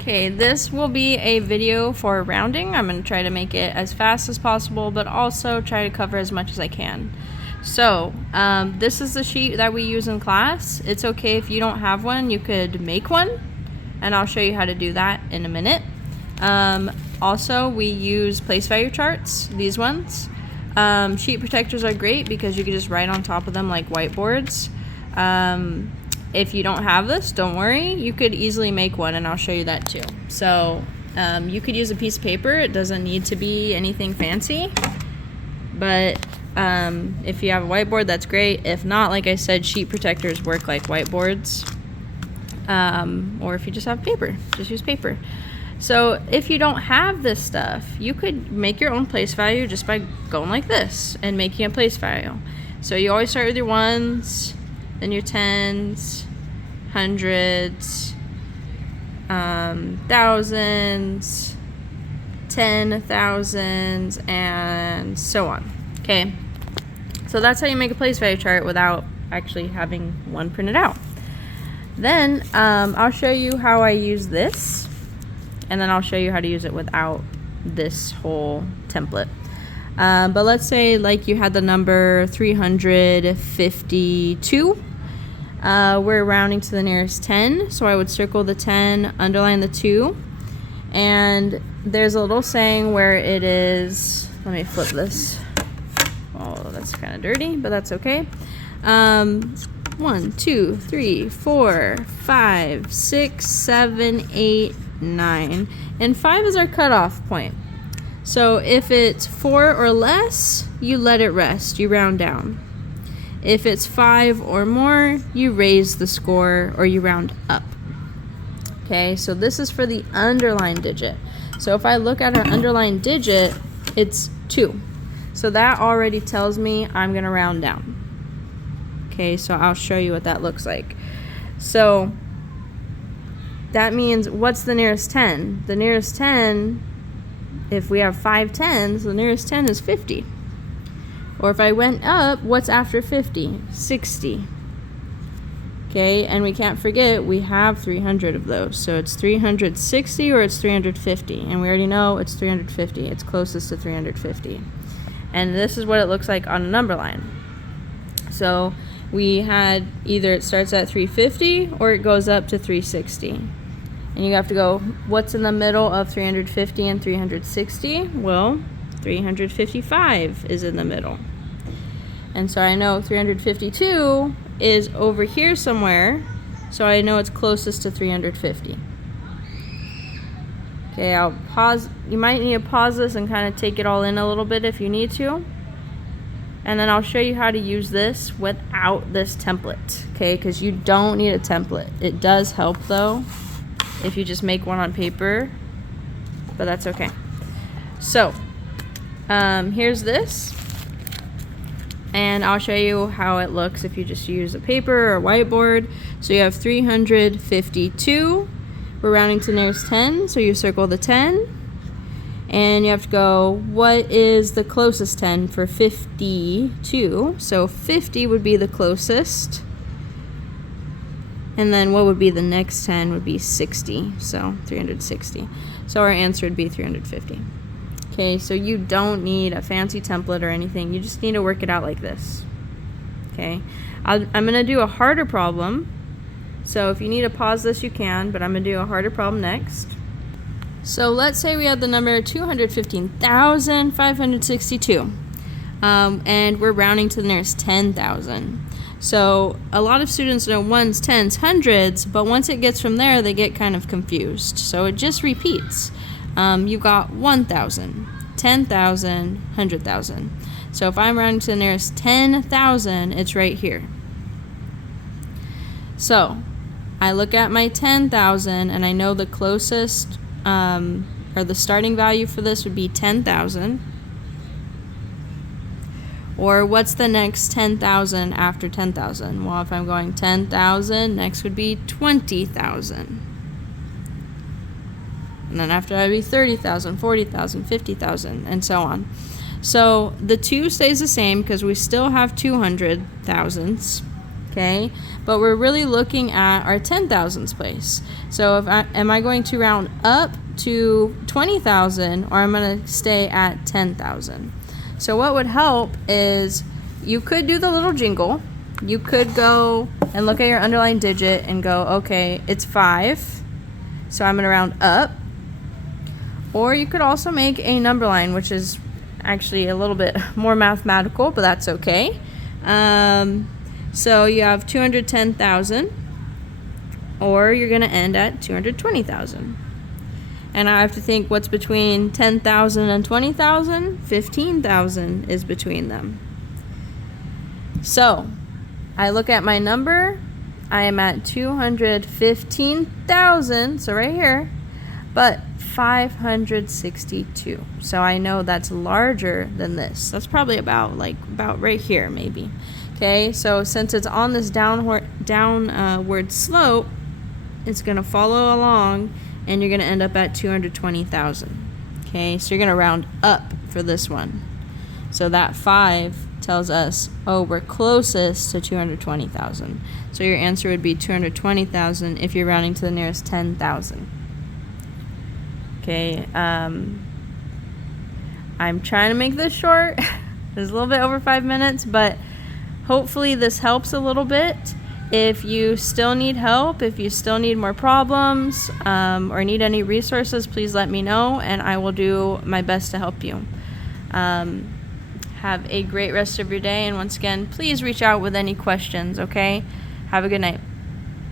Okay, this will be a video for rounding. I'm going to try to make it as fast as possible, but also try to cover as much as I can. So, this is the sheet that we use in class. It's okay if you don't have one, you could make one, and I'll show you how to do that in a minute. Also, we use place value charts, these ones. Sheet protectors are great because you can just write on top of them like whiteboards. If you don't have this, don't worry. You could easily make one, and I'll show you that too. So you could use a piece of paper. It doesn't need to be anything fancy. But if you have a whiteboard, that's great. If not, like I said, sheet protectors work like whiteboards. Or if you just have paper, just use paper. So if you don't have this stuff, you could make your own place value just by going like this and making a place value. So you always start with your ones, then your tens, hundreds, thousands, 10,000s, and so on. Okay, so that's how you make a place value chart without actually having one printed out. Then I'll show you how I use this, and then I'll show you how to use it without this whole template. But let's say like you had the number 352. We're rounding to the nearest 10, so I would circle the 10, underline the 2, and there's a little saying where it is, let me flip this. Oh, that's kind of dirty, but that's okay. 1, 2, 3, 4, 5, 6, 7, 8, 9, and 5 is our cutoff point. So if it's 4 or less, you let it rest, you round down. If it's 5 or more, you raise the score or you round up. Okay, so this is for the underlined digit. So if I look at an underlined digit, it's 2. So that already tells me I'm gonna round down. Okay, so I'll show you what that looks like. So that means, what's the nearest 10? The nearest 10, if we have 5 tens, the nearest 10 is 50. Or if I went up, what's after 50? 60. Okay, and we can't forget we have 300 of those. So it's 360 or it's 350. And we already know it's 350. It's closest to 350. And this is what it looks like on a number line. So we had either it starts at 350 or it goes up to 360. And you have to go, what's in the middle of 350 and 360? Well, 355 is in the middle. And so I know 352 is over here somewhere, so I know it's closest to 350. Okay, I'll pause. You might need to pause this and kind of take it all in a little bit if you need to. And then I'll show you how to use this without this template, okay? Because you don't need a template. It does help though if you just make one on paper, but that's okay. So here's this, and I'll show you how it looks if you just use a paper or whiteboard. So you have 352. We're rounding to the nearest 10, so you circle the 10, and you have to go, what is the closest 10 for 52? So 50 would be the closest. And then what would be the next 10 would be 60, so 360. So our answer would be 350. Okay, so you don't need a fancy template or anything. You just need to work it out like this. Okay, I'm going to do a harder problem. So if you need to pause this, you can, but I'm going to do a harder problem next. So let's say we had the number 215,562, and we're rounding to the nearest 10,000. So a lot of students know ones, tens, hundreds, but once it gets from there, they get kind of confused. So it just repeats. You've got 1,000, 10,000, 100,000. So if I'm rounding to the nearest 10,000, it's right here. So I look at my 10,000 and I know the closest, or the starting value for this would be 10,000. Or what's the next 10,000 after 10,000? Well, if I'm going 10,000, next would be 20,000. And then after that would be 30,000, 40,000, 50,000, and so on. So the 2 stays the same because we still have 200,000s. okay? But we're really looking at our 10,000s place. So am I going to round up to 20,000, or I'm going to stay at 10,000? So what would help is you could do the little jingle. You could go and look at your underlying digit and go, okay, it's 5, so I'm going to round up. Or you could also make a number line, which is actually a little bit more mathematical, but that's okay. So you have 210,000, or you're going to end at 220,000. And I have to think, what's between 10,000 and 20,000? 15,000 is between them. So I look at my number. I am at 215,000, so right here, but 562. So I know that's larger than this. That's probably about right here, maybe. Okay, so since it's on this downward slope, it's going to follow along, and you're going to end up at 220,000. Okay, so you're going to round up for this one. So that 5 tells us, oh, we're closest to 220,000. So your answer would be 220,000 if you're rounding to the nearest 10,000. Okay, I'm trying to make this short. It's a little bit over 5 minutes, but hopefully this helps a little bit. If you still need help, if you still need more problems, or need any resources, please let me know, and I will do my best to help you. Have a great rest of your day, and once again, please reach out with any questions, okay? Have a good night.